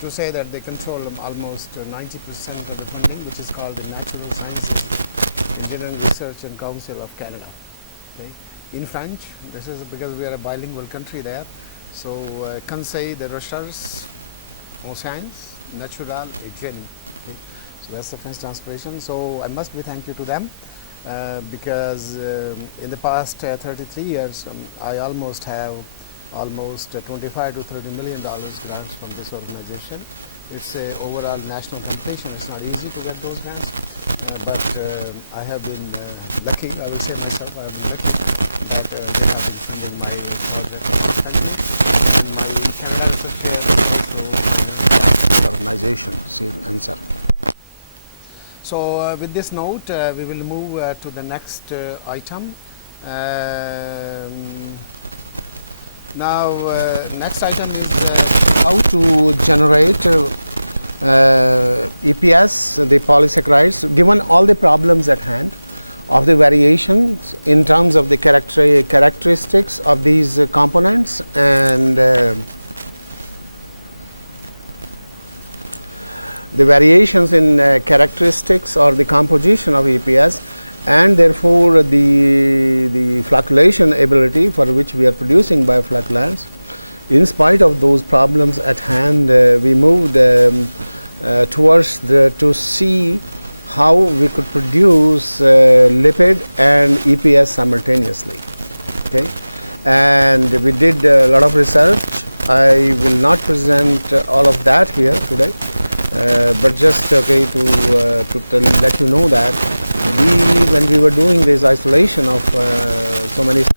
to say that they control almost 90% of the funding, which is called the Natural Sciences Engineering Research and Council of Canada. Okay. In French, this is because we are a bilingual country there. So, Conseil de Recherche en Sciences Naturelles et Génie. Okay. So that's the French translation. So I must be thank you to them because in the past 33 years, I almost have almost 25 to 30 million dollars grants from this organization. It's a overall national competition. It's not easy to get those grants, but I have been lucky. I will say myself, I have been lucky that they have been funding my project constantly, and my Canada Research Chair is also. So with this note, we will move to the next item. Now, next item is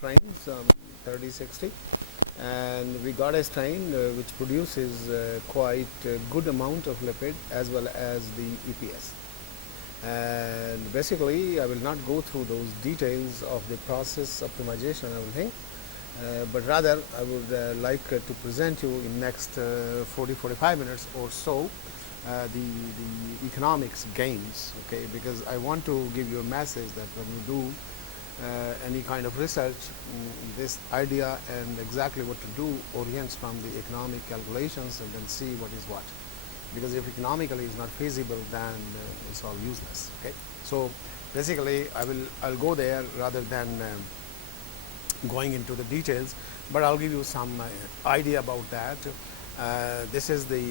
trains 3060, and we got a strain which produces quite a good amount of lipid as well as the EPS. And basically I will not go through those details of the process optimization and everything, but rather I would like to present you in next 40-45 minutes or so the economics gains, okay, because I want to give you a message that when you do any kind of research, this idea and exactly what to do orients from the economic calculations and then see what is what. Because if economically is not feasible, then it's all useless. Okay. So basically, I'll go there rather than going into the details, but I'll give you some idea about that. This is the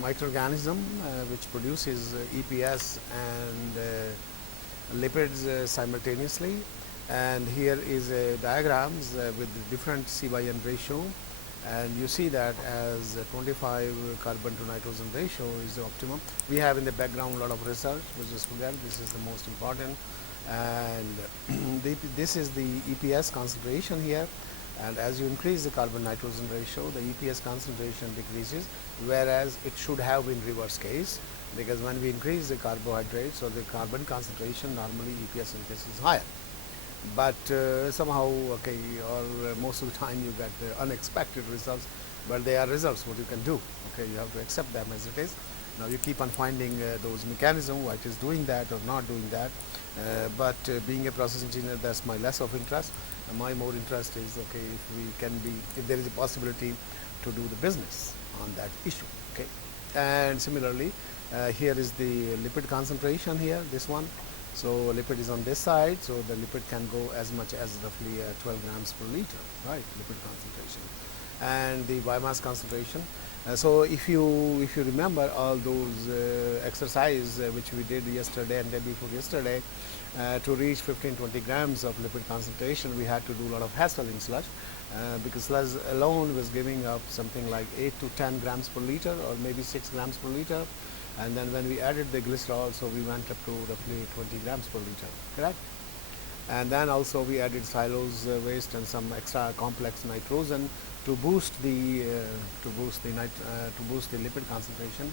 microorganism which produces EPS and lipids simultaneously. And here is a diagrams with different C/N ratio, and you see that as 25 carbon to nitrogen ratio is the optimum. We have in the background a lot of research, which is forget, this is the most important. And this is the EPS concentration here, and as you increase the carbon nitrogen ratio, the EPS concentration decreases, whereas it should have been reverse case, because when we increase the carbohydrates or the carbon concentration, normally EPS increases higher. But somehow, okay, or most of the time you get unexpected results, but they are results, what you can do, okay, you have to accept them as it is. Now you keep on finding those mechanisms, what is doing that or not doing that, but being a process engineer, that's my less of interest. My more interest is, okay, if there is a possibility to do the business on that issue, okay. And similarly, here is the lipid concentration here, this one. So lipid is on this side, so the lipid can go as much as roughly 12 grams per liter, right, lipid concentration. And the biomass concentration. So if you remember all those exercise which we did yesterday and day before yesterday, to reach 15-20 grams of lipid concentration, we had to do a lot of hassle in sludge, because sludge alone was giving up something like 8 to 10 grams per liter, or maybe 6 grams per liter. And then when we added the glycerol, so we went up to roughly 20 grams per liter, correct? And then also we added cellulose waste and some extra complex nitrogen to boost the lipid concentration.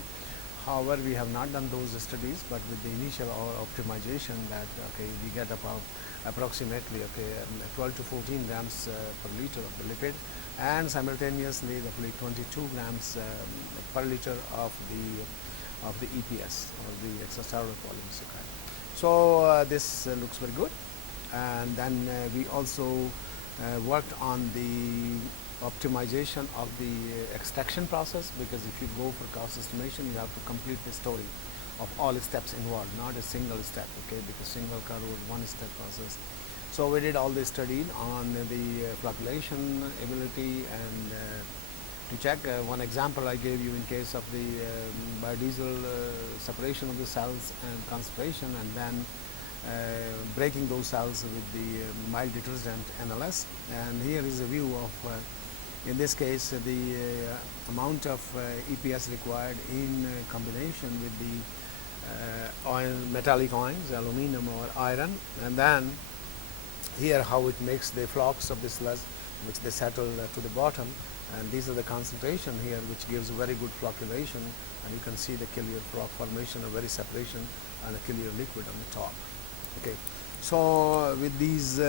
However, we have not done those studies, but with the initial optimization that, okay, we get about approximately, okay, 12 to 14 grams per liter of the lipid, and simultaneously roughly 22 grams per liter of the EPS, or the extracellular polysaccharide. So this looks very good. And then we also worked on the optimization of the extraction process, because if you go for cost estimation, you have to complete the story of all steps involved, not a single step, okay, because single curve was one step process. So we did all the study on the flocculation ability, and to check one example I gave you in case of the biodiesel separation of the cells and concentration, and then breaking those cells with the mild detergent NLS. And here is a view of in this case the amount of EPS required in combination with the oil, metallic ions, aluminum or iron, and then here how it makes the flocks of the sludge which they settle to the bottom, and these are the concentration here which gives very good flocculation, and you can see the clear flock formation of very separation and a clear liquid on the top. Okay, so with these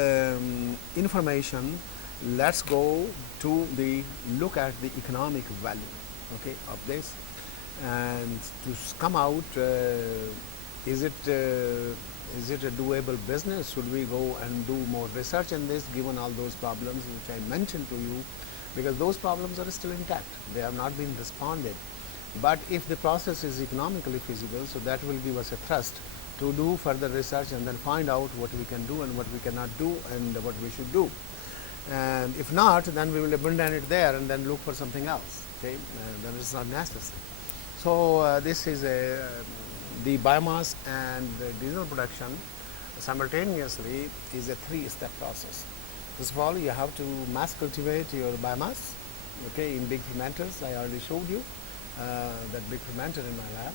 information, let's go to the look at the economic value, okay, of this, and to come out is it a doable business? Should we go and do more research in this, given all those problems which I mentioned to you, because those problems are still intact, they have not been responded. But if the process is economically feasible, so that will give us a thrust to do further research and then find out what we can do and what we cannot do and what we should do. And if not, then we will abandon it there and then look for something else, okay, then it's not necessary. So this is the biomass and the diesel production simultaneously is a three-step process. First of all, you have to mass cultivate your biomass, okay, in big fermenters. I already showed you that big fermenter in my lab.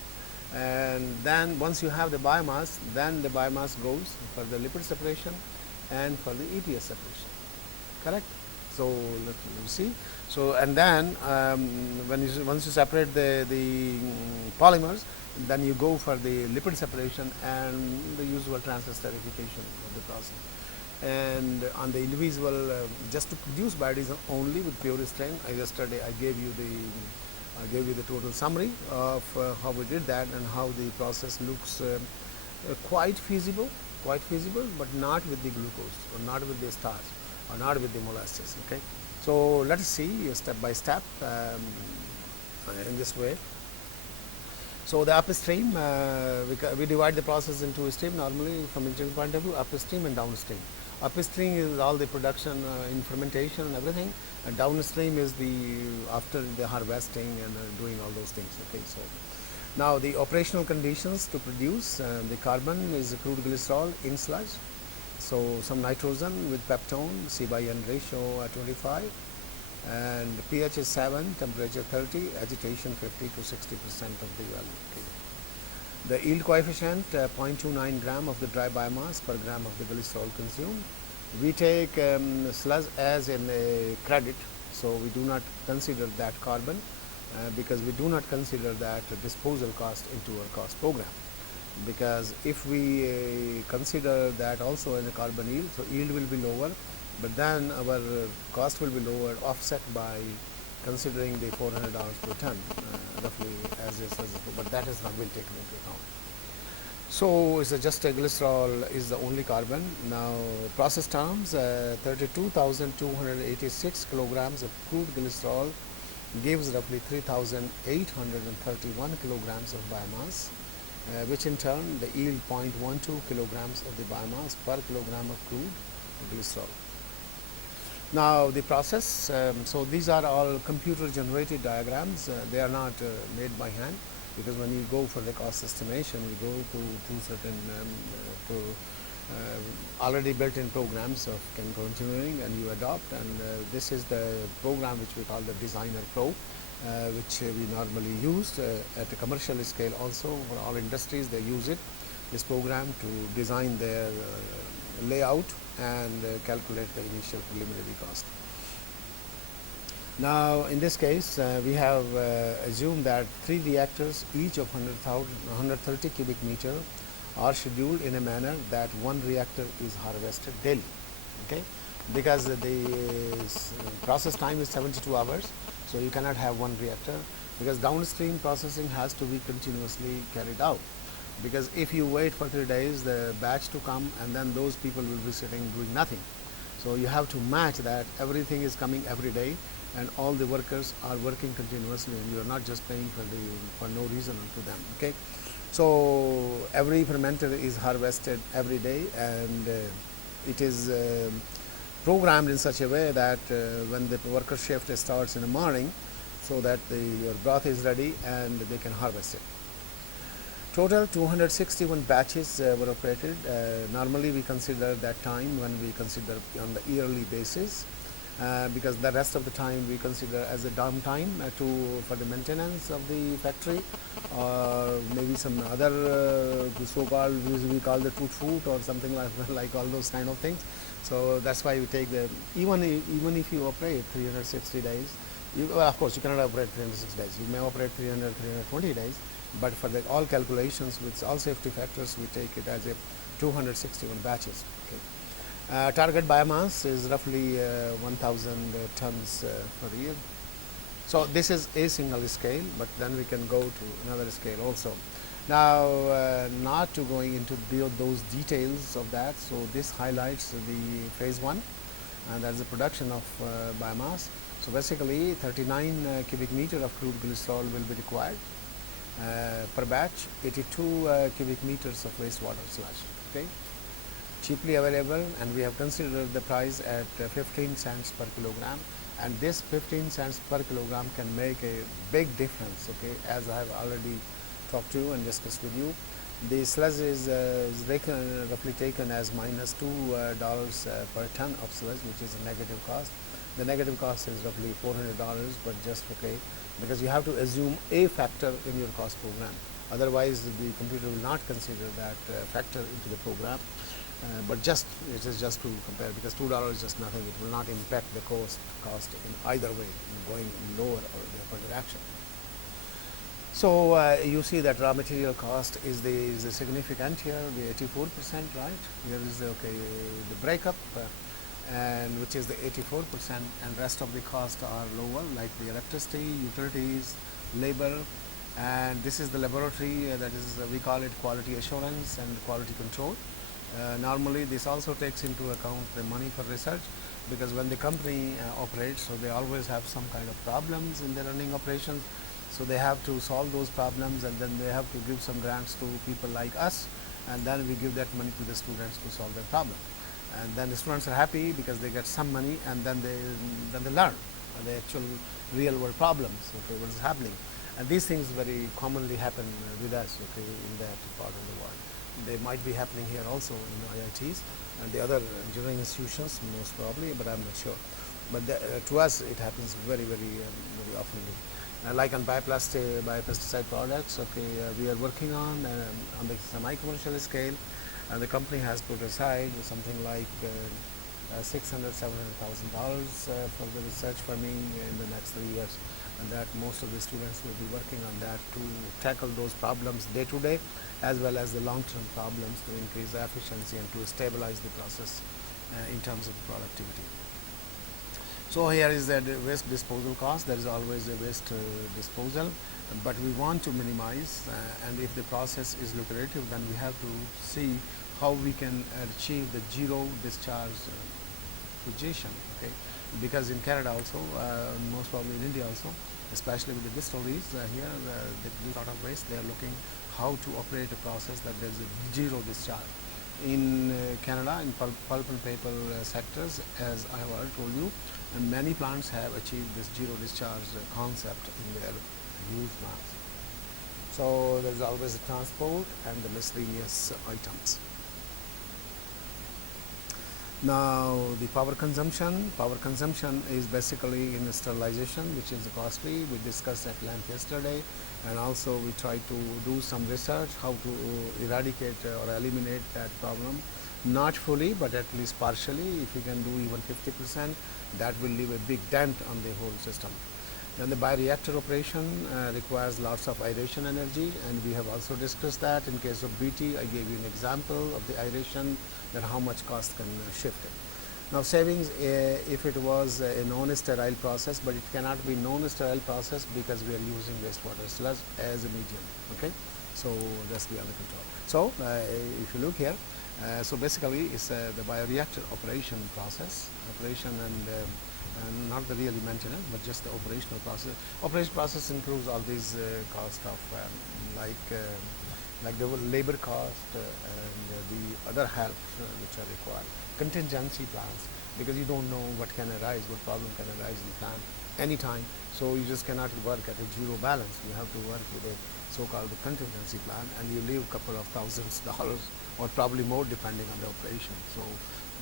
And then once you have the biomass, then the biomass goes for the lipid separation and for the EPS separation, correct? So let me see. So and then once you separate the polymers, then you go for the lipid separation and the usual transfer esterification of the process. And on the individual, just to produce biodiesel only with pure strain, yesterday I gave you the total summary of how we did that and how the process looks quite feasible, but not with the glucose or not with the starch or not with the molasses. Okay, so let us see step by step in this way. So the upstream, we divide the process into a stream normally from engineering point of view, upstream and downstream. Upstream is all the production in fermentation and everything, and downstream is the after the harvesting and doing all those things. Okay, so now the operational conditions to produce the carbon is crude glycerol in sludge. So some nitrogen with peptone, C/N ratio at 25, and pH is 7, temperature 30, agitation 50 to 60% of the value. Okay. The yield coefficient 0.29 gram of the dry biomass per gram of the glycerol consumed. We take sludge as in a credit, so we do not consider that carbon because we do not consider that disposal cost into our cost program. Because if we consider that also in a carbon yield, so yield will be lower, but then our cost will be lower, offset by considering the $400 per ton, roughly as is, but that has not been taken into account. So it's just a glycerol is the only carbon. Now process terms, 32,286 kilograms of crude glycerol gives roughly 3,831 kilograms of biomass, which in turn the yield 0.12 kilograms of the biomass per kilogram of crude glycerol. Now the process, so these are all computer generated diagrams, they are not made by hand, because when you go for the cost estimation, you go to certain already built-in programs of chemical engineering and you adopt, and this is the program which we call the Designer Pro, which we normally use at a commercial scale also for all industries. They use it, this program, to design their layout and calculate the initial preliminary cost. Now in this case we have assumed that 3 reactors each of 130 cubic meter are scheduled in a manner that 1 reactor is harvested daily, okay, because the process time is 72 hours, so you cannot have 1 reactor, because downstream processing has to be continuously carried out. Because if you wait for 3 days the batch to come, and then those people will be sitting doing nothing. So you have to match that everything is coming every day, and all the workers are working continuously, and you are not just paying for no reason to them. Okay, so every fermenter is harvested every day, and it is programmed in such a way that when the worker shift starts in the morning, so that your broth is ready and they can harvest it. Total 261 batches were operated. Normally we consider that time when we consider on the yearly basis, because the rest of the time we consider as a downtime for the maintenance of the factory, or maybe some other so-called, we call the foot or something like all those kind of things. So that's why we take the, even if you operate 360 days, well, of course you cannot operate 360 days, you may operate 320 days, but for the all calculations with all safety factors, we take it as a 261 batches. Okay. Target biomass is roughly 1,000 tons per year. So this is a single scale, but then we can go to another scale also. Now, not to going into those details of that, so this highlights the phase 1, and that's the production of biomass. So basically 39 cubic meter of crude glycerol will be required per batch, 82 cubic meters of wastewater sludge. Okay, cheaply available, and we have considered the price at 15 cents per kilogram, and this 15 cents per kilogram can make a big difference. Okay, as I have already talked to you and discussed with you, the sludge is roughly taken as minus $2 per ton of sludge, which is a negative cost. The negative cost is roughly $400, but just okay, because you have to assume a factor in your cost program. Otherwise, the computer will not consider that factor into the program. But just it is just to compare, because $2 is just nothing. It will not impact the cost in either way, going lower or the upper direction. So you see that raw material cost is the significant here, the 84%, right? Here is the, okay, the breakup, and which is the 84%, and rest of the costs are lower, like the electricity, utilities, labor, and this is the laboratory, that is we call it quality assurance and quality control. Normally this also takes into account the money for research, because when the company operates, so they always have some kind of problems in their running operations, so they have to solve those problems, and then they have to give some grants to people like us, and then we give that money to the students to solve their problem. And then the students are happy because they get some money, and then they learn the actual real world problems, okay, what is happening. And these things very commonly happen with us, okay, in that part of the world. They might be happening here also in the IITs and the other engineering institutions, most probably, but I'm not sure. But to us, it happens very often. Like on biopesticide products, okay, we are working on the semi-commercial scale, and the company has put aside something like $600,000–700,000 for the research funding in the next 3 years, and that most of the students will be working on that to tackle those problems day to day, as well as the long-term problems to increase the efficiency and to stabilize the process in terms of productivity. So here is the waste disposal cost. There is always a waste disposal, but we want to minimize, and if the process is lucrative, then we have to see how we can achieve the zero discharge position. Okay, because in Canada also, most probably in India also, especially with the distilleries here, they produce a lot of waste. They are looking how to operate a process that there is a zero discharge. In Canada, in pulp and paper sectors, as I have already told you, and many plants have achieved this zero discharge concept in their use plants. So there is always the transport and the miscellaneous items. Now the power consumption is basically in sterilization, which is costly. We discussed at length yesterday, and also we try to do some research how to eradicate or eliminate that problem. Not fully, but at least partially. If we can do even 50%, that will leave a big dent on the whole system. Then the bioreactor operation requires lots of aeration energy, and we have also discussed that. In case of BT, I gave you an example of the aeration, that how much cost can shift it. Now savings, if it was a non-sterile process, but it cannot be non-sterile process because we are using wastewater sludge as a medium. Okay, so that's the other control. So if you look here, so basically it's the bioreactor operation process, and and not the really maintenance, but just the operational process. Operational process includes all these cost of like like the labor cost and the other help which are required. Contingency plans, because you don't know what can arise, what problem can arise in plant anytime. So you just cannot work at a zero balance. You have to work with a so-called contingency plan, and you leave a couple of thousands dollars or probably more depending on the operation. So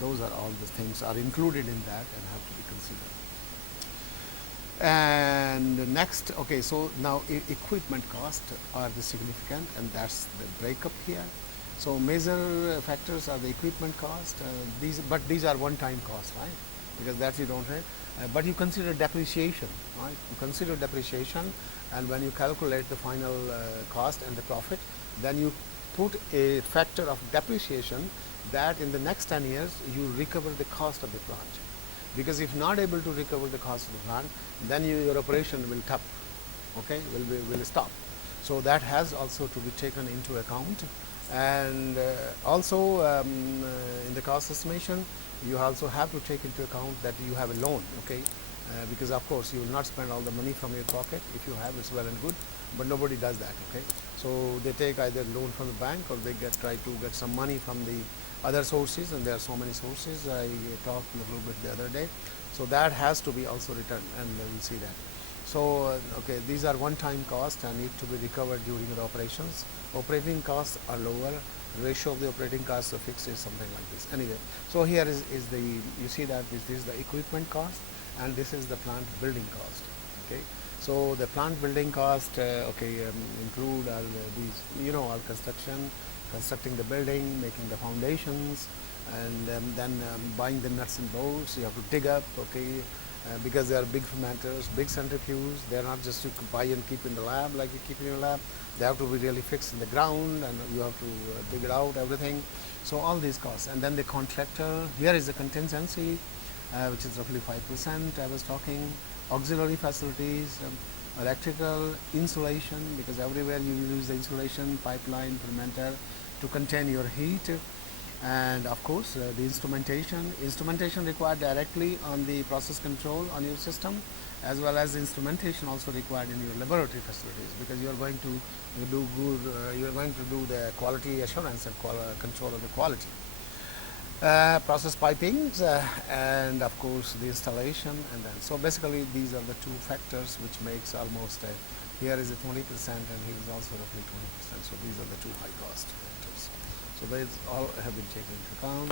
those are all the things are included in that and have to be considered. And next, okay, so now equipment cost are the significant, and that's the breakup here. So major factors are the equipment cost. But these are one-time costs, right? Because that you don't have. But you consider depreciation, right? You consider depreciation, and when you calculate the final cost and the profit, then you put a factor of depreciation that in the next 10 years you recover the cost of the plant. Because if not able to recover the cost of the plant, then your operation will stop, okay, will stop. So that has also to be taken into account. And also in the cost estimation, you also have to take into account that you have a loan, okay, because of course you will not spend all the money from your pocket. If you have, it's well and good, but nobody does that, okay. So they take either loan from the bank, or they try to get some money from the other sources, and there are so many sources. I talked a little bit the other day. So that has to be also returned, and we'll see that. So okay, these are one-time costs and need to be recovered during the operations. Operating costs are lower. Ratio of the operating costs to fixed is something like this. Anyway, so here is the, you see that this is the equipment cost, and this is the plant building cost. Okay, so the plant building cost, include all these, all constructing the building, making the foundations, and then buying the nuts and bolts. You have to dig up, okay, because they are big fermenters, big centrifuge. They are not just to buy and keep in the lab like you keep in your lab. They have to be really fixed in the ground, and you have to dig it out, everything. So all these costs. And then the contractor, here is the contingency, which is roughly 5%. I was talking auxiliary facilities, electrical, insulation, because everywhere you use the insulation, pipeline, fermenter to contain your heat. And of course the instrumentation required directly on the process control on your system, as well as the instrumentation also required in your laboratory facilities, because you are going to do the quality assurance and control of the quality. Process pipings, and of course the installation, and then so basically these are the two factors which makes almost here is a 20% and here is also roughly 20%. So these are the two high cost factors. So these all have been taken into account.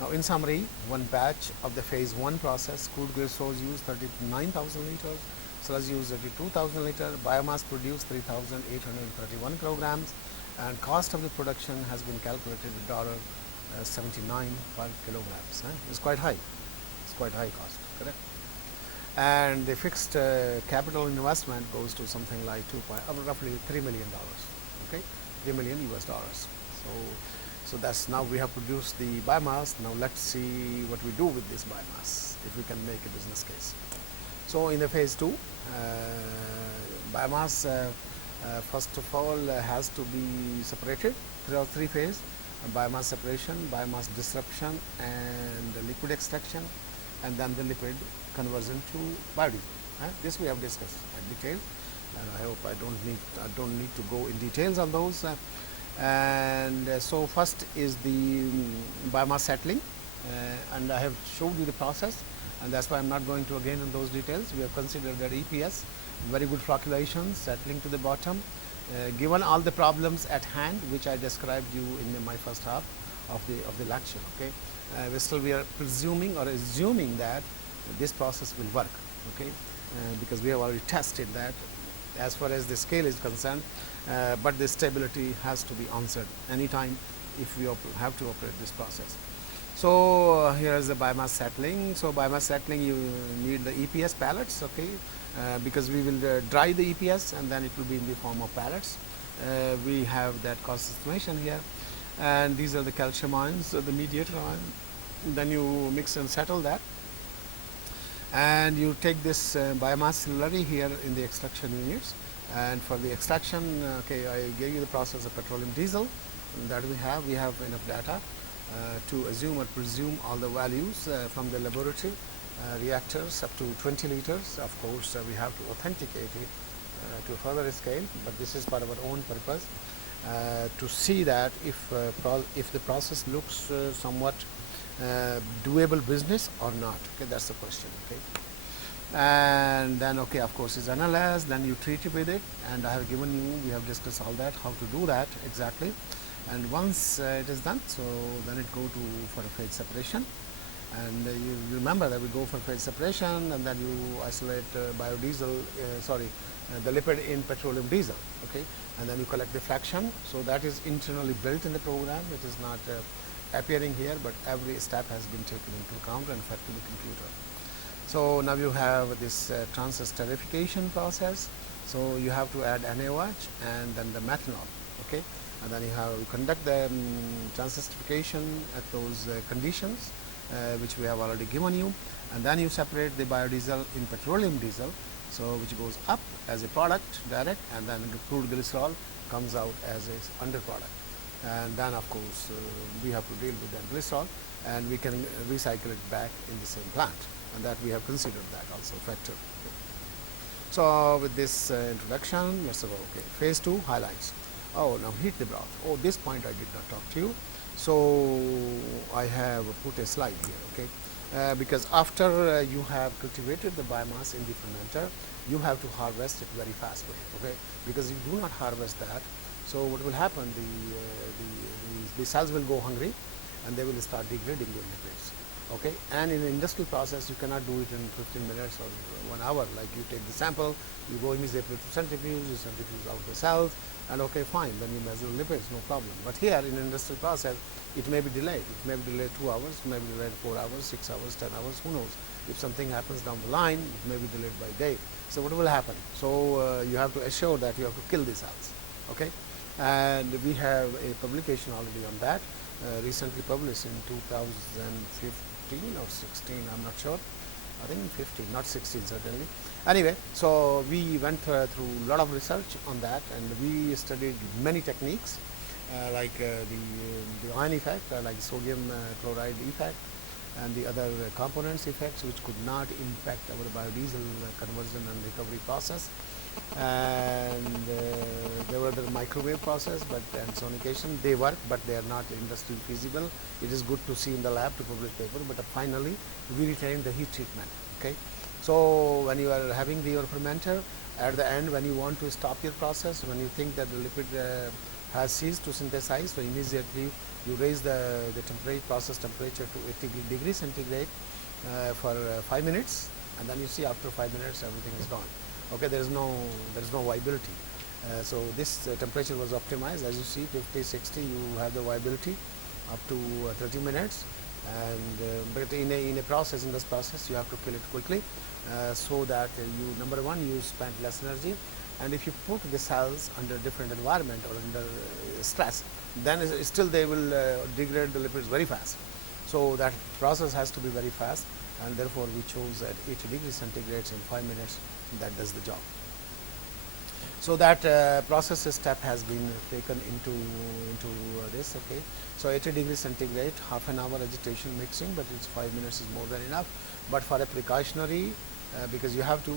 Now in summary, one batch of the phase 1 process, crude grade source used 39,000 liters, sludge used 32,000 liters, biomass produced 3,831 kilograms, and cost of the production has been calculated at $79 per kilograms. It's quite high. It's quite high cost, correct? And the fixed capital investment goes to something like roughly $3 million. Okay, $3 million US. So that's, now we have produced the biomass. Now let's see what we do with this biomass, if we can make a business case. So in the phase 2, biomass first of all has to be separated throughout 3 phases: biomass separation, biomass disruption, and liquid extraction, and then the liquid conversion to biodiesel. This we have discussed in detail, and I hope I don't need to go in details on those. So first is the biomass settling, and I have showed you the process, and that's why I'm not going to again on those details. We have considered that EPS, very good flocculation, settling to the bottom. Given all the problems at hand, which I described you in my first half of the lecture, okay, we are presuming or assuming that this process will work, okay, because we have already tested that as far as the scale is concerned, but the stability has to be answered anytime if we have to operate this process. So here is the biomass settling. So biomass settling, you need the EPS pellets, okay, because we will dry the EPS and then it will be in the form of pellets. We have that cost estimation here, and these are the calcium ions, the mediator ion. Then you mix and settle that, and you take this biomass slurry here in the extraction units. And for the extraction, okay, I gave you the process of petroleum diesel that we have enough data to assume or presume all the values from the laboratory reactors up to 20 liters. Of course, we have to authenticate it to a further scale, but this is for our own purpose to see that if the process looks somewhat doable business or not. Okay, that's the question. Okay, and then okay, of course, it's analyzed, then you treat it with it, and I have given you, we have discussed all that, how to do that exactly. And once it is done, so then it go to for a phase separation, and you remember that we go for phase separation, and then you isolate biodiesel, the lipid in petroleum diesel. Okay, and then you collect the fraction. So that is internally built in the program. It is not appearing here, but every step has been taken into account and fed to the computer. So now you have this transesterification process. So you have to add NaOH and then the methanol. Okay, and then you conduct the transesterification at those conditions which we have already given you, and then you separate the biodiesel in petroleum diesel, so which goes up as a product direct, and then the crude glycerol comes out as a underproduct. And then of course we have to deal with that glycerol, and we can recycle it back in the same plant, and that we have considered that also factor. So with this introduction, let's go. Okay, phase 2 highlights. Oh, now heat the broth. Oh, this point I did not talk to you. So I have put a slide here. Okay, because after you have cultivated the biomass in the fermenter, you have to harvest it very fast. Okay, because if you do not harvest that, so what will happen? The cells will go hungry, and they will start degrading your lipids. Okay, and in an industrial process, you cannot do it in 15 minutes or 1 hour. Like you take the sample, you go immediately to centrifuge, you centrifuge out the cells, and okay, fine, then you measure lipids, no problem. But here in an industrial process, it may be delayed. It may be delayed 2 hours, it may be delayed 4 hours, 6 hours, 10 hours, who knows. If something happens down the line, it may be delayed by a day. So what will happen? So you have to assure that you have to kill the cells. Okay, and we have a publication already on that, recently published in 2015 or 16, I'm not sure. I think 15, not 16 certainly. Anyway, so we went through a lot of research on that, and we studied many techniques like the ion effect, like sodium chloride effect, and the other components effects which could not impact our biodiesel conversion and recovery process. And there were the microwave process, but and sonication, they work, but they are not industry feasible. It is good to see in the lab to publish paper, but finally we retain the heat treatment. Okay, so when you are having your fermenter, at the end when you want to stop your process, when you think that the lipid has ceased to synthesize, so immediately you raise the process temperature to 80 degrees centigrade for 5 minutes, and then you see after 5 minutes everything is gone. Okay, there is no viability. So this temperature was optimized. As you see, 50, 60, you have the viability up to 30 minutes. And but in this process, you have to kill it quickly, so that you, number one, you spend less energy. And if you put the cells under different environment or under stress, then still they will degrade the lipids very fast. So that process has to be very fast, and therefore we chose at 80 degrees centigrade in 5 minutes. That does the job. So that process step has been taken into this. Okay, so 80 degrees centigrade, half an hour agitation mixing, but it's 5 minutes is more than enough. But for a precautionary, because you have to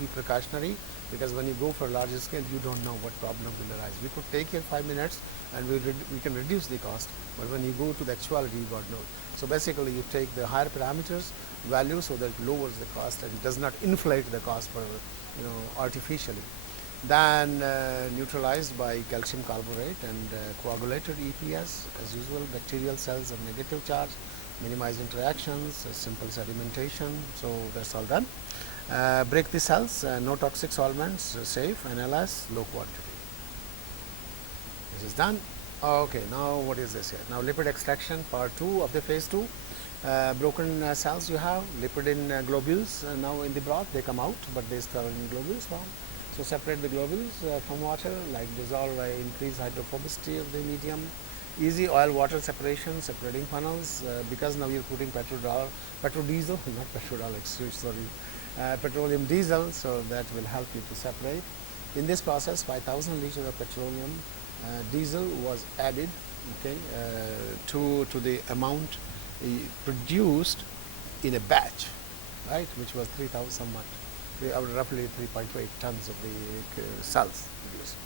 be precautionary, because when you go for a larger scale, you don't know what problem will arise. We could take here 5 minutes, and we can reduce the cost. But when you go to the actuality, you got no. So basically, you take the higher parameters value so that it lowers the cost and does not inflate the cost for artificially. Then neutralized by calcium carbonate and coagulated EPS. As usual, bacterial cells are negative charge, minimize interactions, simple sedimentation. So that's all done. Break the cells, no toxic solvents, safe, NLS, low quantity. This is done. Okay, now what is this here? Now lipid extraction, part 2 of the phase 2. Broken cells you have, lipid in globules, now in the broth they come out, but they still in globules form. So separate the globules from water, like dissolve increase hydrophobicity of the medium. Easy oil water separation, separating funnels, because now you're putting petrodiesel, not petrodol, excuse, sorry, petroleum diesel, so that will help you to separate. In this process, 5,000 liters of petroleum diesel was added, okay, to the amount produced in a batch. right, which was 3,000 somewhat, roughly 3.8 tons of the cells produced.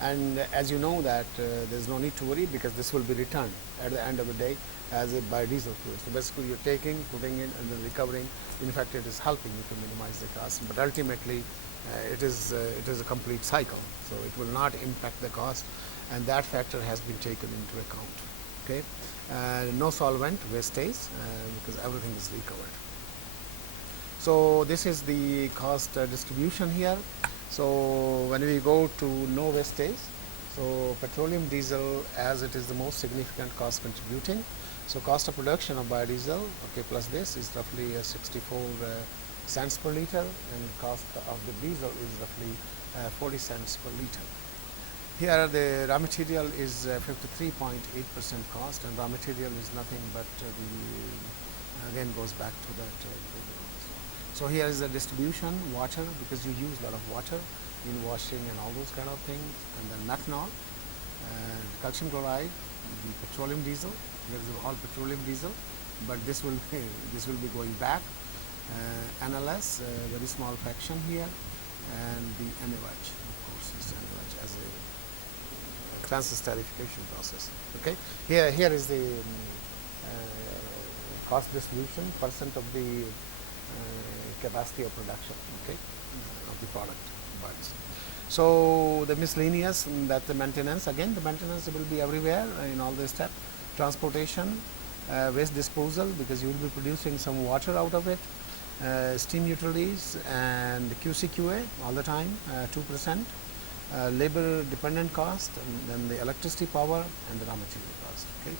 And as you know that there's no need to worry because this will be returned at the end of the day as a biodiesel fuel. So basically you're taking, putting in and then recovering. In fact, it is helping you to minimize the cost, but ultimately it is a complete cycle. So it will not impact the cost, and that factor has been taken into account. Okay, no solvent wastage because everything is recovered. So this is the cost distribution here. So when we go to no wastage, so petroleum diesel, as it is the most significant cost contributing, so cost of production of biodiesel, okay, plus this is roughly 64 cents per liter, and cost of the diesel is roughly 40 cents per liter. Here the raw material is 53.8% cost, and raw material is nothing but again goes back to that. So here is the distribution, water, because you use a lot of water in washing and all those kind of things, and then methanol, and calcium chloride, the petroleum diesel. Here is all petroleum diesel, but this will be going back. NLS, very small fraction here, and the NaOH, of course, is NaOH as a transesterification process. Okay, here is the cost distribution, percent of the capacity of production, okay, of the product. So the miscellaneous, that the maintenance, again the maintenance will be everywhere in all the steps. Transportation, waste disposal, because you will be producing some water out of it, steam utilities, and QCQA all the time, 2%, labor dependent cost, and then the electricity power and the raw material cost. Okay,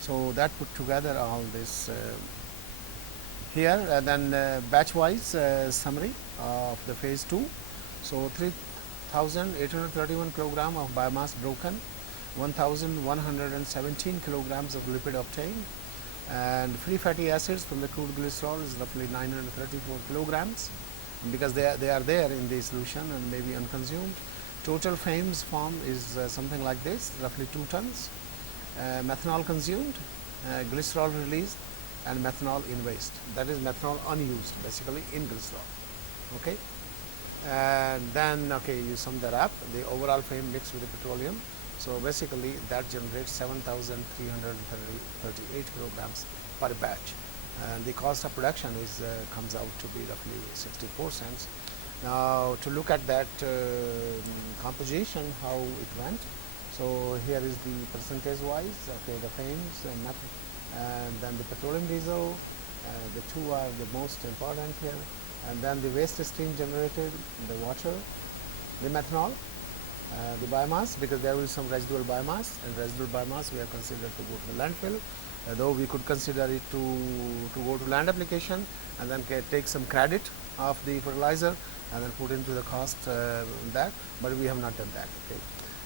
so that put together all this here, then batch wise summary of the phase 2. So 3,831 kilogram of biomass broken, 1,117 kilograms of lipid obtained, and free fatty acids from the crude glycerol is roughly 934 kilograms, because they are there in the solution and may be unconsumed. Total FAMES formed is something like this, roughly 2 tons. Methanol consumed, glycerol released, and methanol in waste. That is methanol unused, basically in glycerol. Okay, and then okay, you sum that up, the overall FAME mixed with the petroleum. So basically that generates 7,338 kilograms per batch, and the cost of production is comes out to be roughly 64 cents. Now to look at that composition, how it went. So here is the percentage wise, okay, the FAMES and then the petroleum diesel, the two are the most important here, and then the waste stream generated, the water, the methanol, the biomass, because there will be some residual biomass, and residual biomass we are considered to go to the landfill, though we could consider it to go to land application and then take some credit of the fertilizer and then put into the cost that, but we have not done that. Okay.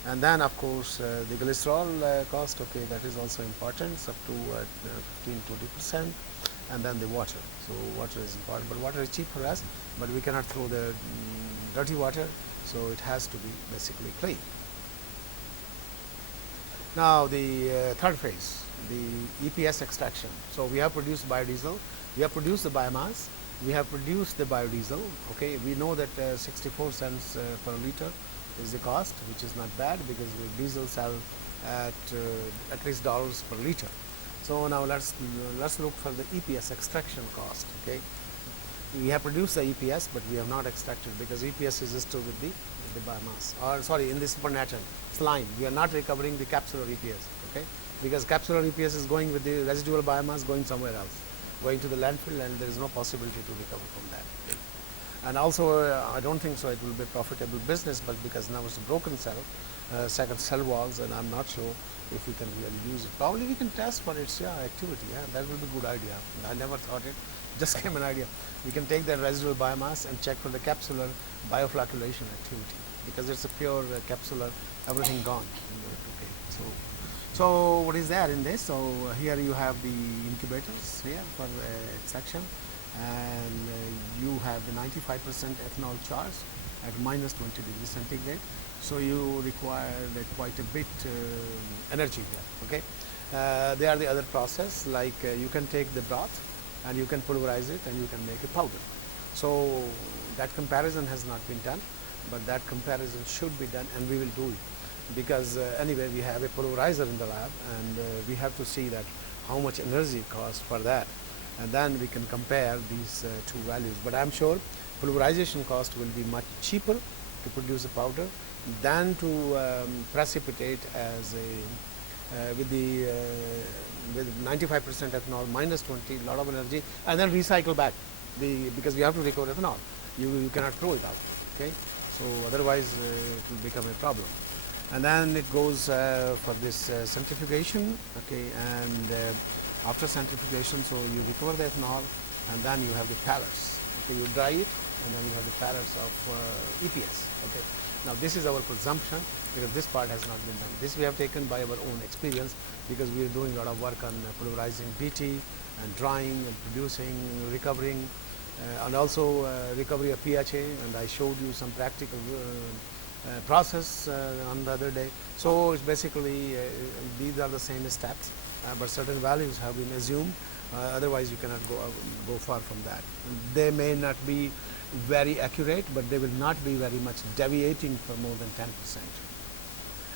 And then of course the glycerol cost, okay, that is also important, it's up to 15-20%, and then the water. So water is important, but water is cheap for us, but we cannot throw the dirty water, so it has to be basically clean. Now the third phase, the EPS extraction. So we have produced biodiesel, we have produced the biomass, we have produced the biodiesel. Okay, we know that 64 cents per liter is the cost, which is not bad because the diesel sell at least dollars per liter. So now let's look for the EPS extraction cost. Okay, we have produced the EPS, but we have not extracted because EPS is still with the biomass, or sorry, in the supernatant slime. We are not recovering the capsular EPS. Okay, because capsular EPS is going with the residual biomass going somewhere else, going to the landfill, and there is no possibility to recover from that. Okay. And also I don't think so it will be a profitable business, but because now it's a broken cell, second cell walls, and I'm not sure if we can really use it. Probably we can test for its activity. That will be a good idea. I never thought it, just came an idea. We can take that residual biomass and check for the capsular bioflocculation activity, because it's a pure capsular, everything gone. Okay. So what is there in this? So here you have the incubators here for extraction, and you have the 95% ethanol charge at minus 20 degrees centigrade. So you require quite a bit energy here. Okay, there are the other process, like you can take the broth and you can pulverize it and you can make a powder. So that comparison has not been done, but that comparison should be done, and we will do it, because anyway we have a pulverizer in the lab, and we have to see that how much energy costs for that, and then we can compare these two values. But I'm sure pulverization cost will be much cheaper to produce a powder than to precipitate as a with 95% ethanol minus 20, lot of energy, and then recycle back because we have to recover ethanol. You cannot throw it out. Okay, so otherwise it will become a problem. And then it goes for this centrifugation. Okay, and after centrifugation, so you recover the ethanol, and then you have the pellets. Okay, you dry it, and then you have the pellets of EPS. Okay. Now this is our presumption, because this part has not been done. This we have taken by our own experience, because we are doing a lot of work on pulverizing BT and drying and producing, recovering, and also recovery of PHA, and I showed you some practical process on the other day. So it's basically these are the same steps, but certain values have been assumed. Otherwise you cannot go far from that. They may not be very accurate, but they will not be very much deviating for more than 10%.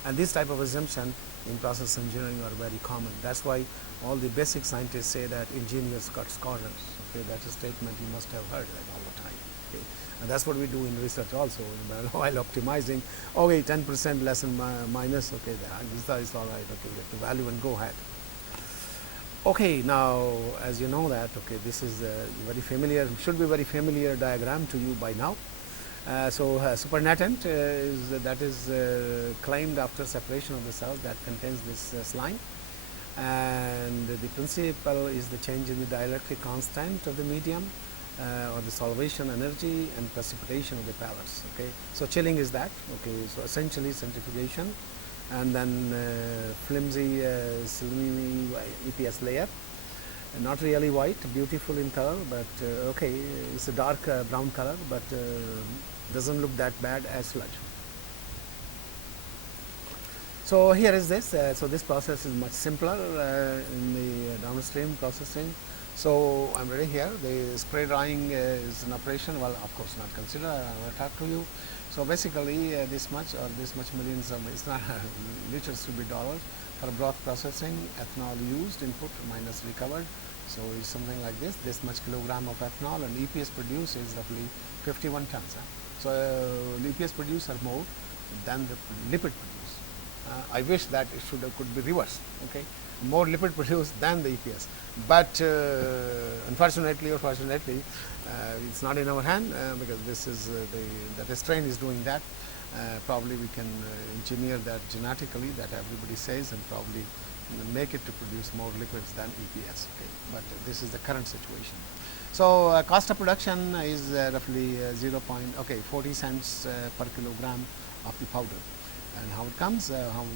And this type of assumption in process engineering are very common. That's why all the basic scientists say that ingenious cuts corners. Okay, that's a statement you must have heard that all the time. Okay. And that's what we do in research also, while optimizing. Okay, 10% less and minus. Okay, this is all right. Okay, get the value and go ahead. Okay, now as you know that, okay, this is very familiar, should be very familiar diagram to you by now. Supernatant is claimed after separation of the cells that contains this slime, and the principle is the change in the dielectric constant of the medium, or the solvation energy and precipitation of the pellets. Okay, so chilling is that. Okay, so essentially centrifugation, and then flimsy slimy EPS layer, not really white, beautiful in color, but okay, it's a dark brown color, but doesn't look that bad as sludge. So here is this. So this process is much simpler in the downstream processing. So I'm ready here. The spray drying is an operation. Well, of course not considered. I will talk to you. So basically this much or this much millions of, it's not liters to be dollars for broth processing. Ethanol used, input minus recovered. So it's something like this. This much kilogram of ethanol, and EPS produced is roughly 51 tons. So the EPS produced are more than the lipid produced. I wish that it could be reversed. Okay, more lipid produced than the EPS, but unfortunately or fortunately, it's not in our hand, because this is the strain is doing that. Probably we can engineer that genetically, that everybody says, and probably make it to produce more liquids than EPS. Okay, but this is the current situation. So cost of production is roughly 40 cents per kilogram of the powder. And how it comes,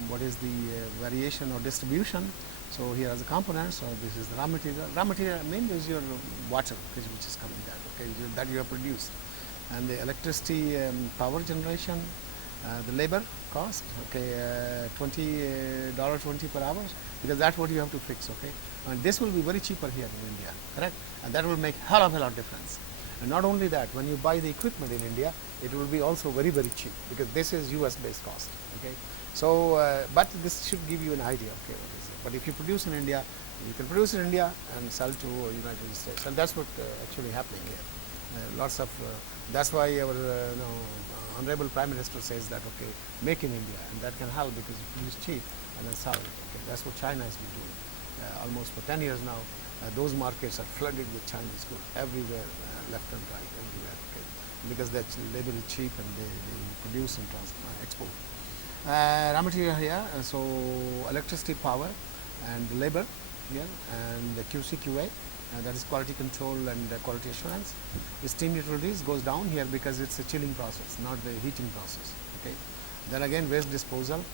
what is the variation or distribution. So here are the components. So this is the raw material. Raw material mainly is your water, which is coming there. Okay, that you have produced, and the electricity power generation, the labor cost. Okay, $20 per hour, because that's what you have to fix. Okay, and this will be very cheaper here in India, correct? And that will make hell of a lot difference. And not only that, when you buy the equipment in India, it will be also very, very cheap, because this is US based cost. Okay, so but this should give you an idea. Okay, what is it? But if you produce in India, you can produce in India and sell to United States, and that's what actually happening here. Lots of that's why our honorable Prime Minister says that, okay, make in India, and that can help, because you produce cheap and then sell it. Okay, that's what China has been doing almost for 10 years now. Those markets are flooded with Chinese goods everywhere, left and right, everywhere. Okay, because that labor is cheap and they produce and export. Raw material here, so electricity, power, and labor here, and the QC/QA, that is quality control and quality assurance. The steam neutral release goes down here because it's a chilling process, not the heating process. Okay, then again waste disposal,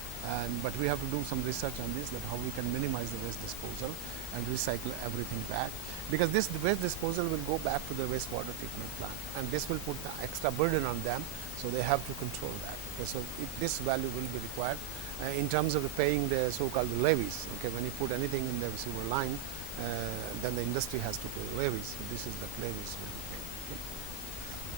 but we have to do some research on this, that how we can minimize the waste disposal and recycle everything back, because the waste disposal will go back to the wastewater treatment plant, and this will put the extra burden on them, so they have to control that. Okay, so this value will be required in terms of the paying the so-called levies. Okay, when you put anything in the sewer line, then the industry has to pay levies. So this is the levies. Okay.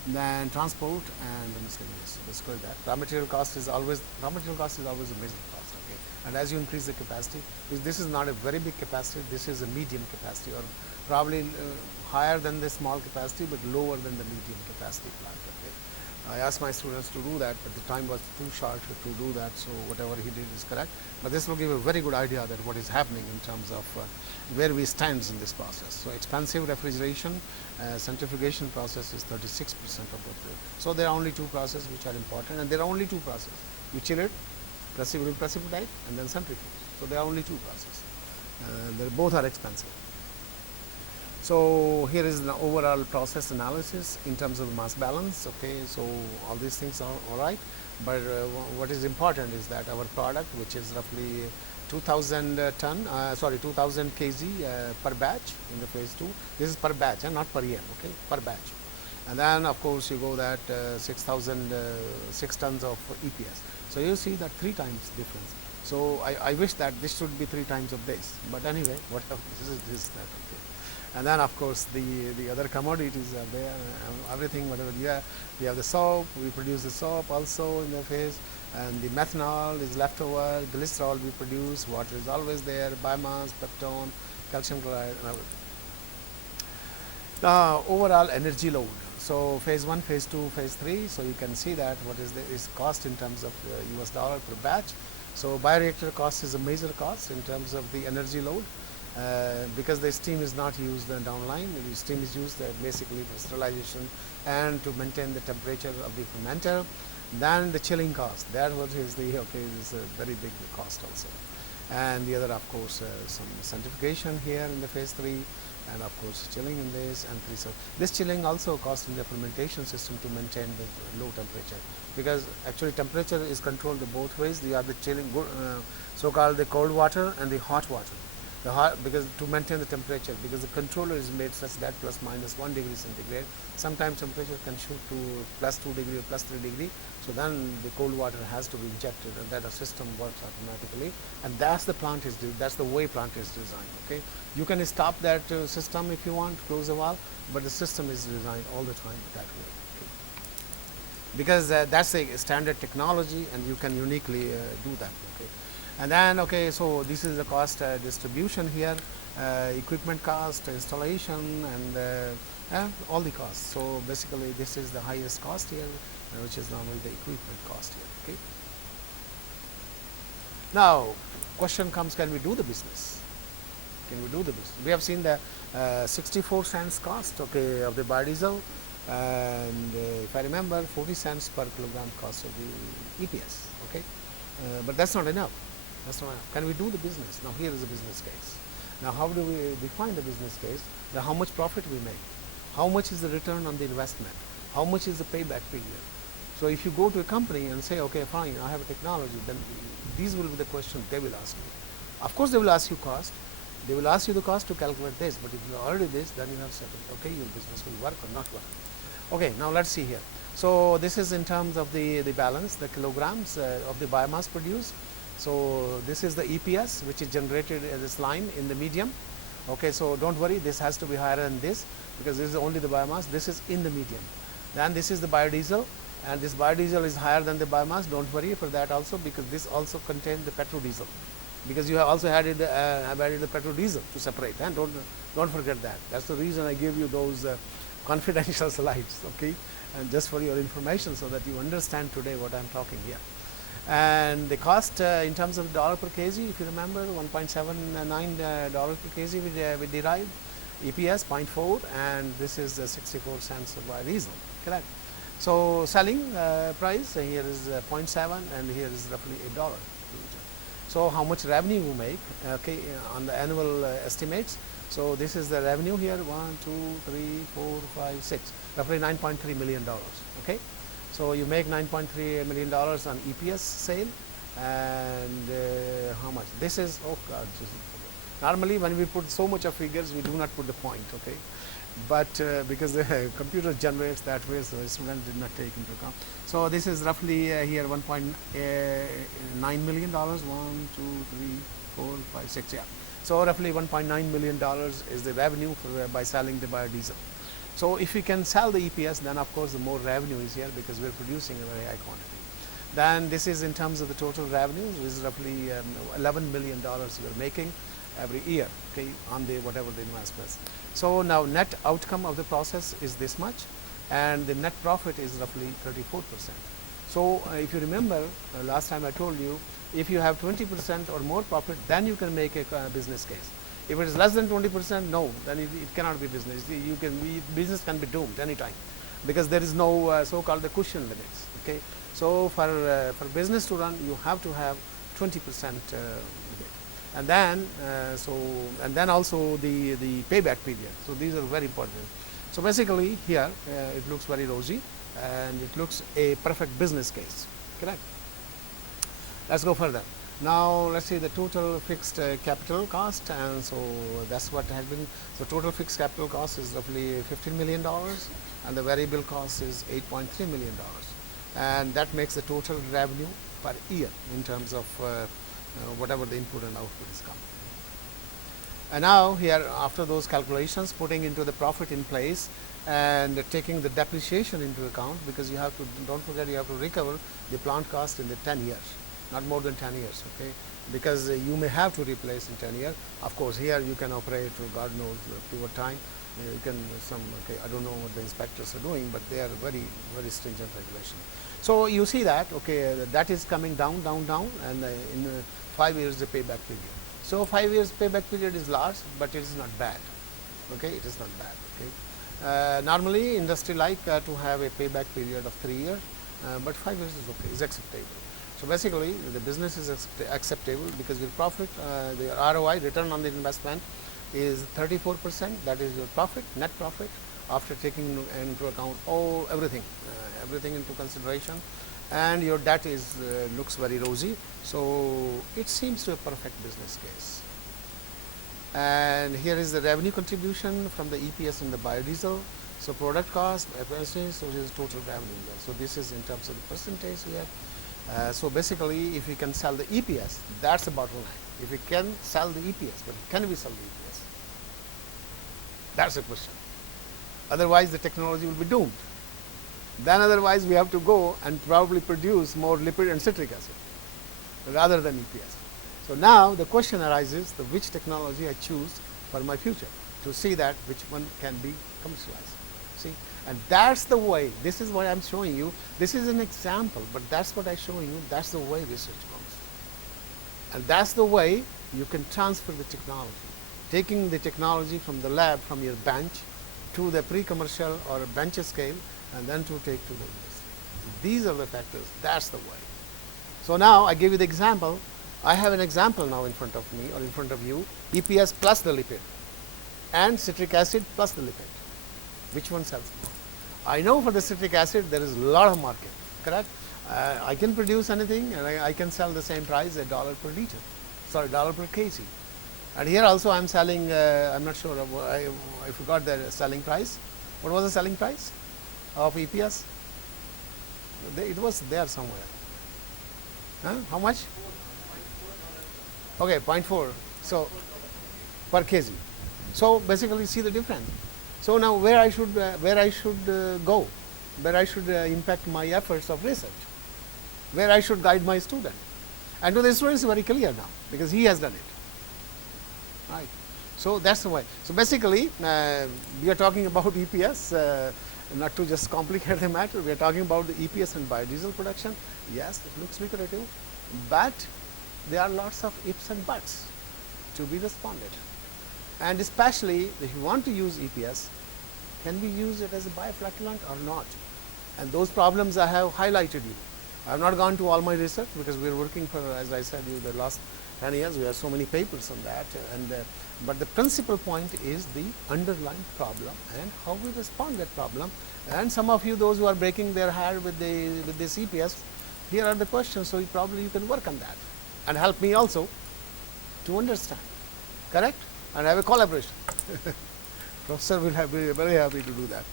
Then transport and the miscellaneous. Let's go with that. Raw material cost is always a major cost. Okay. And as you increase the capacity, this is not a very big capacity. This is a medium capacity, or probably higher than the small capacity, but lower than the medium capacity plant. Okay. I asked my students to do that, but the time was too short to do that. So whatever he did is correct. But this will give a very good idea that what is happening in terms of where we stand in this process. So expansive refrigeration, centrifugation process is 36% of the. So there are only two processes which are important, and there are only two processes. You chill it, precipitate, and then centrifuge. So there are only two processes. They both are expensive. So here is the overall process analysis in terms of mass balance. Okay, so all these things are all right, but what is important is that our product, which is roughly 2000 2000 kg per batch in the phase 2. This is per batch and not per year. Okay, per batch. And then of course you go that 6 tons of EPS. So you see that 3 times difference. So I wish that this should be 3 times of this, but anyway, whatever, this is that. Okay. And then of course the other commodities are there, everything whatever you have. We have the soap, we produce the soap also in the phase, and the methanol is left over, glycerol we produce, water is always there, biomass, peptone, calcium chloride, and everything. Overall energy load. So phase 1, phase 2, phase 3. So you can see that what is the cost in terms of US dollar per batch. So bioreactor cost is a major cost in terms of the energy load. Because the steam is not used downline, the steam is used basically for sterilization and to maintain the temperature of the fermenter. Then the chilling cost, that what is the is a very big cost also. And the other of course some centrifugation here in the phase 3, and of course chilling in this, and 3. So this chilling also costs in the fermentation system to maintain the low temperature, because actually temperature is controlled both ways. You have the chilling, so-called the cold water and the hot water. Because to maintain the temperature, because the controller is made such that plus minus 1 degree centigrade, sometimes temperature can shoot to plus 2 degree or plus 3 degree. So then the cold water has to be injected, and that system works automatically, and that's the plant is that's the way plant is designed. Okay, you can stop that system if you want, close the valve, but the system is designed all the time that way. Okay. Because that's a standard technology, and you can uniquely do that. Okay. And then okay, so this is the cost distribution here, equipment cost, installation, and all the costs. So basically this is the highest cost here, which is normally the equipment cost here. Okay. Now question comes, can we do the business? Can we do the business? We have seen the 64 cents cost, okay, of the biodiesel, and if I remember 40 cents per kilogram cost of the EPS. Okay, but that's not enough. That's not enough. Can we do the business? Now here is the business case. Now how do we define the business case? Now how much profit we make? How much is the return on the investment? How much is the payback period? So if you go to a company and say, okay, fine, I have a technology, then these will be the questions they will ask you. Of course they will ask you cost. They will ask you the cost to calculate this, but if you are already this, then you have said, okay, your business will work or not work. Okay, now let's see here. So this is in terms of the balance, the kilograms of the biomass produced. So this is the EPS, which is generated as this line in the medium. Okay, so don't worry, this has to be higher than this, because this is only the biomass. This is in the medium. Then this is the biodiesel, and this biodiesel is higher than the biomass. Don't worry for that also, because this also contains the petrodiesel, because you have also added the petrodiesel to separate. And don't forget that. That's the reason I gave you those confidential slides. Okay, and just for your information, so that you understand today what I'm talking here. And the cost in terms of dollar per kg, if you remember, $1.79 per kg we derived, EPS 0.4, and this is 64 cents of biodiesel, correct? So selling price here is 0.7, and here is roughly $1. So how much revenue we make, okay, on the annual estimates. So this is the revenue here, 1, 2, 3, 4, 5, 6, roughly $9.3 million, okay? So you make $9.3 million on EPS sale, and how much? This is, oh God, normally when we put so much of figures, we do not put the point, okay? But because the computer generates that way, so the student did not take into account. So this is roughly here $1.9 million, 1, 2, 3, 4, 5, 6, yeah. So roughly $1.9 million is the revenue for, by selling the biodiesel. So if we can sell the EPS, then of course the more revenue is here because we're producing a very high quantity. Then this is in terms of the total revenue, which is roughly $11 million we're making every year, okay, on the whatever the investments. So now net outcome of the process is this much, and the net profit is roughly 34%. So if you remember last time I told you, if you have 20% or more profit, then you can make a business case. If it is less than 20%, no, then it cannot be business. Business can be doomed anytime because there is no so-called the cushion limits. Okay, so for business to run, you have to have 20% and then and then also the payback period. So these are very important. So basically here it looks very rosy and it looks a perfect business case. Correct. Let's go further. Now let's see the total fixed capital cost, and so that's what has been. So total fixed capital cost is roughly $15 million, and the variable cost is $8.3 million, and that makes the total revenue per year in terms of whatever the input and output is coming. And now here, after those calculations, putting into the profit in place and taking the depreciation into account, because you have to, don't forget, you have to recover the plant cost in the 10 years, not more than 10 years, okay? Because you may have to replace in 10 years. Of course, here you can operate, God knows, over time. You can okay, I don't know what the inspectors are doing, but they are very, very stringent regulation. So you see that, okay, that is coming down, and in 5 years the payback period. So 5 years payback period is large, but it is not bad. Okay, it is not bad. Okay, normally industry like to have a payback period of 3 years, but 5 years is okay, is acceptable. So basically, the business is acceptable because your profit, the ROI, return on the investment, is 34%. That is your profit, net profit, after taking into account everything into consideration, and your debt is looks very rosy. So it seems to a perfect business case. And here is the revenue contribution from the EPS and the biodiesel. So product cost, efficiency, so this is total revenue here. So this is in terms of the percentage here. So basically, if we can sell the EPS, that's the bottom line. If we can sell the EPS, but can we sell the EPS? That's the question. Otherwise, the technology will be doomed. Then otherwise, we have to go and probably produce more lipid and citric acid rather than EPS. So now the question arises, which technology I choose for my future, to see that which one can be commercialized. See, and that's the way. This is what I'm showing you. This is an example, but that's what I'm showing you. That's the way research goes, and that's the way you can transfer the technology, taking the technology from the lab, from your bench, to the pre-commercial or a bench scale, and then to take to the industry. These are the factors. That's the way. So now I give you the example. I have an example now in front of me or in front of you: EPS plus the lipid, and citric acid plus the lipid. Which one sells more? I know for the citric acid there is a lot of market, correct? I can produce anything and I can sell the same price, $1 per liter, sorry, $1 per kg. And here also I'm selling, I'm not sure, I forgot the selling price. What was the selling price of EPS? It was there somewhere. Huh? How much? Okay, 0.4. So per kg. So basically, see the difference. So now where I should go, where I should impact my efforts of research, where I should guide my student. And to the student is very clear now because he has done it. Right. So that's the way. So basically, we are talking about EPS, not to just complicate the matter. We are talking about the EPS and biodiesel production. Yes, it looks lucrative, but there are lots of ifs and buts to be responded. And especially if you want to use EPS, can we use it as a bioflocculant or not? And those problems I have highlighted you. I have not gone to all my research because we are working for, as I said, you the last 10 years. We have so many papers on that. And but the principal point is the underlying problem and how we respond to that problem. And some of you, those who are breaking their heart with this EPS, here are the questions. So probably you can work on that and help me also to understand. Correct? And have a collaboration. Professor will be very happy to do that.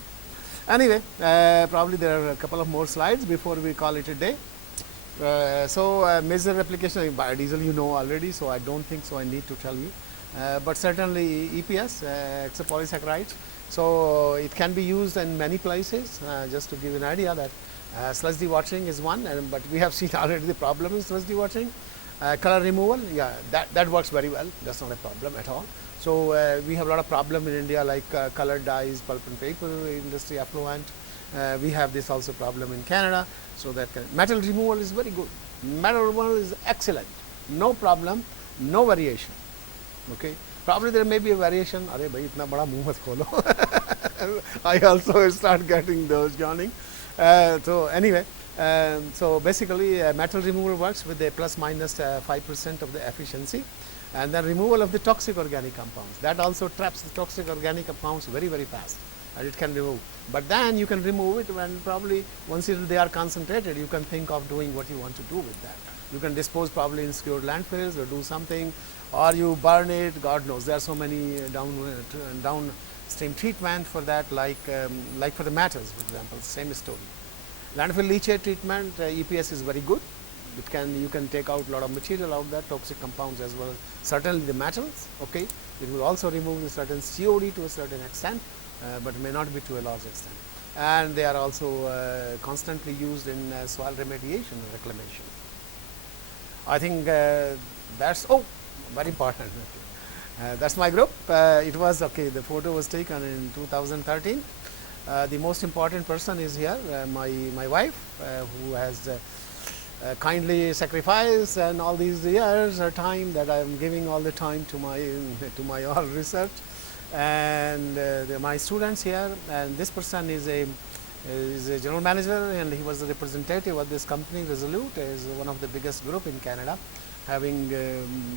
Anyway, probably there are a couple of more slides before we call it a day. So major application of biodiesel you know already, so I don't think so I need to tell you. but certainly EPS, exopolysaccharides. So it can be used in many places. Just to give you an idea that sludge dewatering is one, but we have seen already the problem in sludge dewatering. Color removal, yeah, that works very well. That's not a problem at all. So we have a lot of problem in India, like colored dyes, pulp and paper industry affluent. We have this also problem in Canada. So that metal removal is very good. Metal removal is excellent. No problem, no variation. Okay, probably there may be a variation. Arey bhai, itna bada muh mat kholo. I also start getting those yawning. So anyway, so basically metal removal works with a plus minus 5% of the efficiency, and then removal of the toxic organic compounds. That also traps the toxic organic compounds very very fast, and it can remove. But then you can remove it when probably once they are concentrated, you can think of doing what you want to do with that. You can dispose probably in secured landfills or do something, or you burn it. God knows there are so many downstream treatment for that, like for the metals, for example, same story. Landfill leachate treatment, EPS is very good. You can take out a lot of material out there, toxic compounds as well. Certainly the metals, okay. It will also remove a certain COD to a certain extent, but may not be to a large extent. And they are also constantly used in soil remediation and reclamation. I think that's very important. That's my group. It was okay. The photo was taken in 2013. The most important person is here, my wife, who has kindly sacrificed and all these years her time that I am giving all the time to my all research, and my students here. And this person is a general manager, and he was the representative of this company. Resolute is one of the biggest group in Canada, having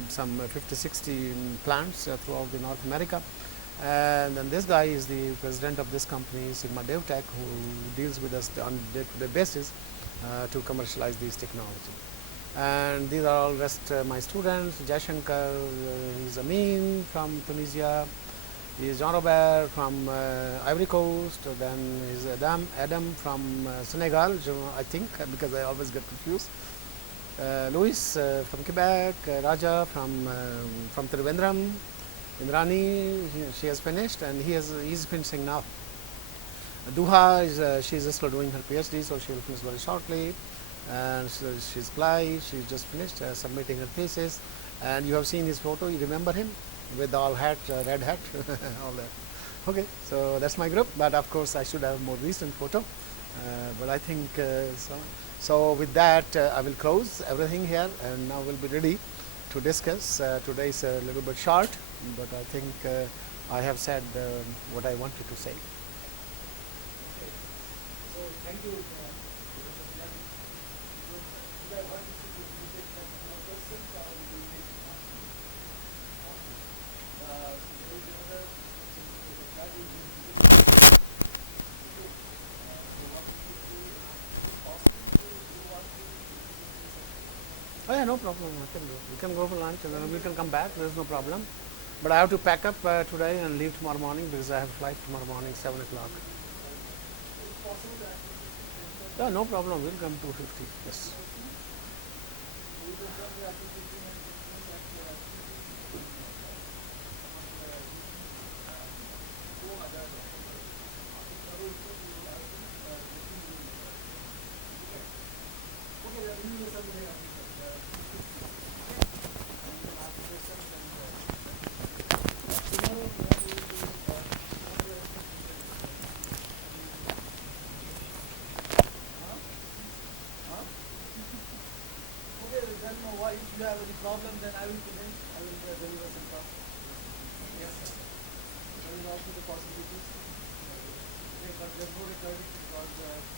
some 50-60 plants throughout the North America. And then this guy is the president of this company, Sigma DevTech, who deals with us on a day-to-day basis to commercialize these technology. And these are all rest my students. Jashankar is Amin from Tunisia. He is Jean Robert from Ivory Coast. Then is Adam from Senegal, I think, because I always get confused. Louis from Quebec. Raja from Trivandrum. Indrani, she has finished, and he's finishing now. Duha she's still doing her PhD, so she will finish very shortly. And so she's applied. She's just finished submitting her thesis. And you have seen his photo. You remember him with all hat, red hat, all that. Okay, so that's my group. But of course, I should have a more recent photo. But I think so. So with that, I will close everything here, and now we'll be ready to discuss. Today is a little bit short, but I think I have said what I wanted to say. Okay. So thank you. Oh yeah, no problem. I can do. We can go for lunch and then we can come back. There's no problem. But I have to pack up today and leave tomorrow morning because I have a flight tomorrow morning, 7 o'clock. Yeah, no problem. We'll come 2:50. Yes. If you have any problem, then I will present. I will deliver some talk. Yes, sir. There is also the possibilities. Okay, but there's no recording because